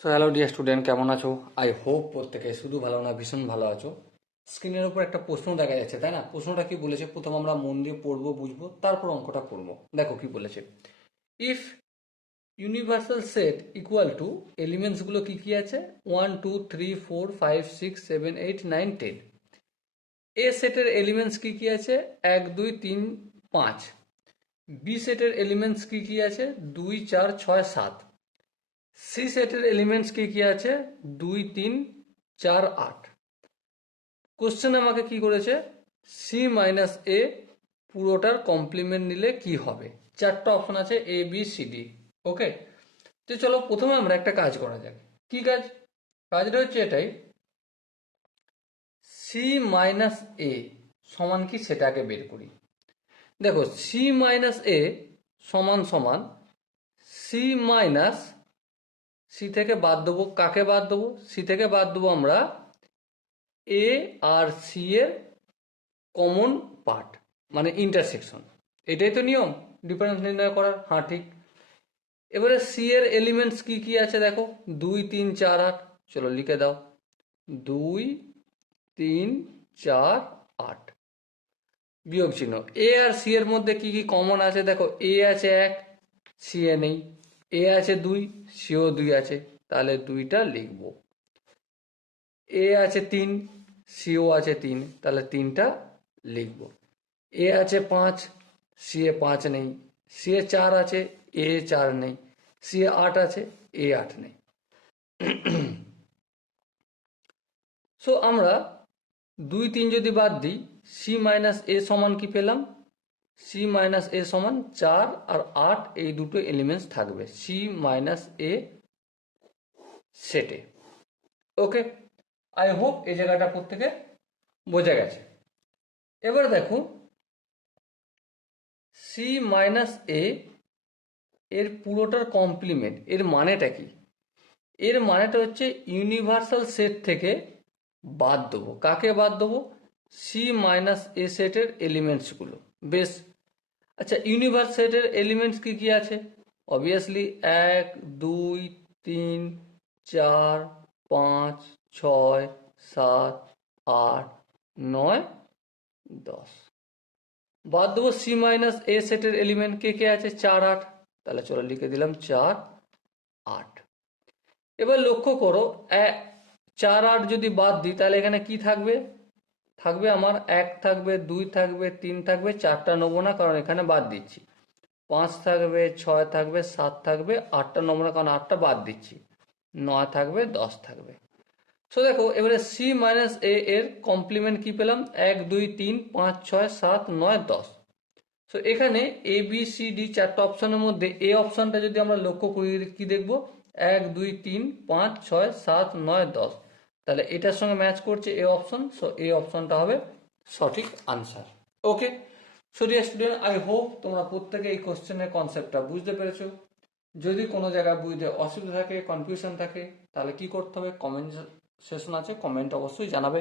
So hello dear student, কেমন আছো? I hope প্রত্যেকে শুধু ভালো না ভীষণ ভালো আছো। স্ক্রিনের উপর একটা প্রশ্ন দেখা যাচ্ছে, তাই না? প্রশ্নটা কি বলেছে? প্রথম আমরা মন দিয়ে পড়বো, বুঝবো, তারপর অঙ্কটা করবো। দেখো কি বলেছে। If universal set equal to, এলিমেন্টসগুলো কি কি আছে? 1 2 3 4 5 6 7 8 9 10। এ সেটের এলিমেন্টস কি কি আছে? 1 2 3 5। বি সেটের এলিমেন্টস কি কি আছে? 2 4 6 7। সি সেটের এলিমেন্টস কি কি আছে? 2 3 4 8। কোশ্চেন আমাকে কি করেছে? সি মাইনাস এ পুরোটার কমপ্লিমেন্ট নিলে কি হবে? চারটা অপশন আছে, এ বি সি ডি। ওকে, তো চলো প্রথমে আমরা একটা কাজ করা যাক। কি কাজ? কাজটা হচ্ছে এটাই, সি মাইনাস এ সমান কি সেটাকে বের করি। দেখো, সি মাইনাস এ সমান সমান সি মাইনাস, সি থেকে বাদ দেবো, কাকে বাদ দেবো? সি থেকে বাদ দেবো আমরা এ আর সি এর কমন পার্ট, মানে ইন্টারসেকশন। এটাই তো নিয়ম ডিফারেন্স নির্ণয় করার। হ্যাঁ, ঠিক। এবারে সি এর এলিমেন্টস কি কি আছে দেখো, 2 3 4 8। চলো লিখে দাও, 2 3 4 8। বিয়োগ চিহ্ন। এ আর সি এর মধ্যে কি কি কমন আছে দেখো, এ আছে 1, সি এ নেই। এ আছে 2, সিও 2 আছে, তাহলে 2টা লিখবো। এ আছে 3, সিও আছে 3, তাহলে 3টা লিখবো। এ আছে 5, সি এ 5 নেই। সি এ 4 আছে, এ 4 নেই। সি এ 8 আছে, এ 8 নেই। সো আমরা 2 3 যদি বাদ দিই, সি মাইনাস এ সমান কি পেলাম? সি মাইনাস এ সমান 4 আর 8, এই দুটো এলিমেন্টস থাকবে সি মাইনাস এ সেটে। ওকে, আই হোপ এই জায়গাটা প্রত্যেকে বোঝা গেছে। এবার দেখো, সি মাইনাস এ এর পুরোটার কমপ্লিমেন্ট, এর মানেটা কি? এর মানেটা হচ্ছে ইউনিভার্সাল সেট থেকে বাদ দেবো। কাকে বাদ দেবো? সি মাইনাস এ সেটের এলিমেন্টসগুলো। বেশ, আচ্ছা, ইউনিভার্স সেটের এলিমেন্টস কি কি আছে? অবভিয়াসলি 1 2 3 4 5 6 7 8 9 10। বাদ দেবো সি মাইনাস এ সেটের এলিমেন্ট কে কে আছে? 4 8। তাহলে চলো লিখে দিলাম 4 8। এবার লক্ষ্য করো, 4 8 যদি বাদ দিই তাহলে এখানে কি থাকবে? থাকবে আমার 1 থাকবে, 2 থাকবে, 3 থাকবে, 4টা নেবো না কারণ এখানে বাদ দিচ্ছি। 5 থাকবে, 6 থাকবে, 7 থাকবে, 8টা নেবো না কারণ 8টা বাদ দিচ্ছি। 9 থাকবে, 10 থাকবে। সো দেখো, এবারে সি মাইনাস এ এর কমপ্লিমেন্ট কি পেলাম? 1 2 3 5 6 7 9 10। সো এখানে এ বি সি ডি চারটা অপশনের মধ্যে এ অপশনটা যদি আমরা লক্ষ্য করি, কি দেখবো? 1 2 3 5 6 7 9 10। তাহলে এটার সঙ্গে ম্যাচ করছে এ অপশন, সো এ অপশনটা হবে সঠিক answer. Okay, so dear student, I hope তোমরা প্রত্যেকে এই কোশ্চেনের কনসেপ্টটা বুঝতে পেরেছো। যদি কোনো জায়গায় বুঝতে অসুবিধা থাকে, কনফিউশন থাকে, তাহলে কি করতে হবে? কমেন্ট সেশন আছে, কমেন্ট অবশ্যই জানাবে।